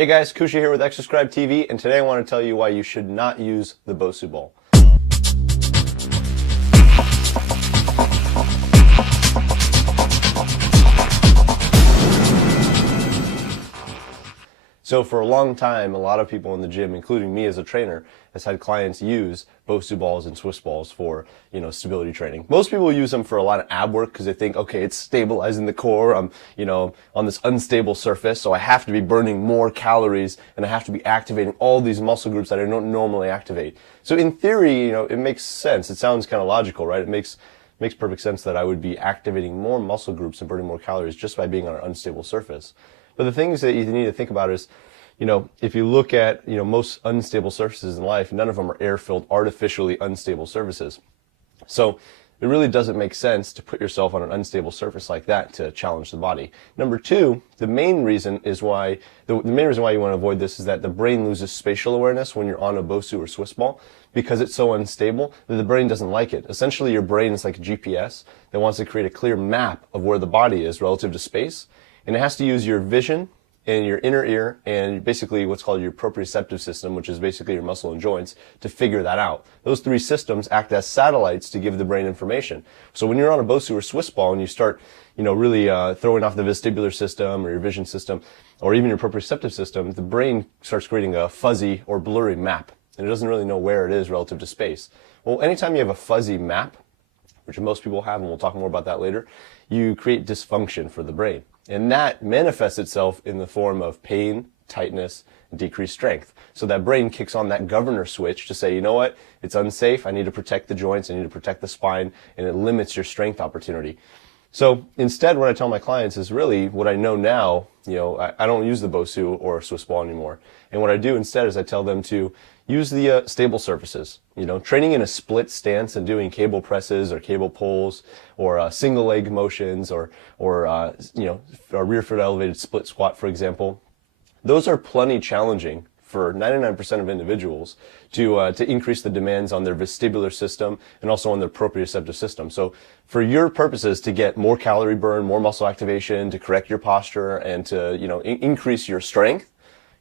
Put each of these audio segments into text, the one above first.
Hey guys, Kusha here with Exoscribe TV, and today I want to tell you why you should not use the Bosu ball. So for a long time, a lot of people in the gym, including me as a trainer, has had clients use Bosu balls and Swiss balls for, stability training. Most people use them for a lot of ab work because they think, okay, it's stabilizing the core. I'm, on this unstable surface, so I have to be burning more calories and I have to be activating all these muscle groups that I don't normally activate. So in theory, it makes sense. It sounds kind of logical, right? It makes perfect sense that I would be activating more muscle groups and burning more calories just by being on an unstable surface. But the things that you need to think about is, if you look at, most unstable surfaces in life, none of them are air-filled, artificially unstable surfaces. So it really doesn't make sense to put yourself on an unstable surface like that to challenge the body. Number two, the main reason why you want to avoid this is that the brain loses spatial awareness when you're on a Bosu or Swiss ball because it's so unstable that the brain doesn't like it. Essentially, your brain is like a GPS that wants to create a clear map of where the body is relative to space, and it has to use your vision and your inner ear and basically what's called your proprioceptive system, which is basically your muscle and joints, to figure that out. Those three systems act as satellites to give the brain information. So when you're on a Bosu or Swiss ball and you start, really throwing off the vestibular system or your vision system or even your proprioceptive system, the brain starts creating a fuzzy or blurry map, and it doesn't really know where it is relative to space. Well, anytime you have a fuzzy map, which most people have, and we'll talk more about that later, you create dysfunction for the brain. And that manifests itself in the form of pain, tightness, and decreased strength. So that brain kicks on that governor switch to say, you know what, it's unsafe, I need to protect the joints, I need to protect the spine, and it limits your strength opportunity. So instead, what I tell my clients is really what I know now, I don't use the Bosu or Swiss ball anymore. And what I do instead is I tell them to use the stable surfaces. Training in a split stance and doing cable presses or cable pulls or single leg motions or a rear foot elevated split squat, for example. Those are plenty challenging for 99% of individuals to increase the demands on their vestibular system and also on their proprioceptive system. So for your purposes to get more calorie burn, more muscle activation, to correct your posture, and to increase your strength,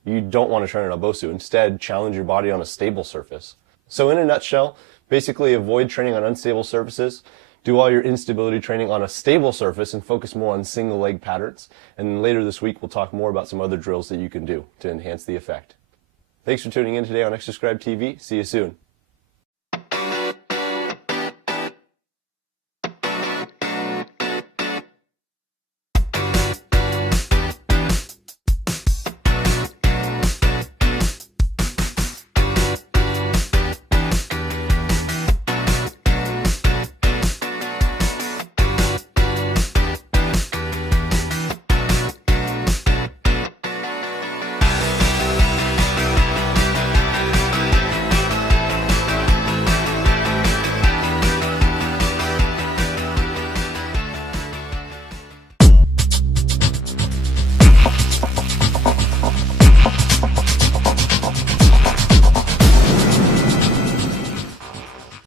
you don't want to train on a Bosu. Instead, challenge your body on a stable surface. So in a nutshell, basically avoid training on unstable surfaces. Do all your instability training on a stable surface and focus more on single leg patterns. And later this week, we'll talk more about some other drills that you can do to enhance the effect. Thanks for tuning in today on Exoscribe TV. See you soon.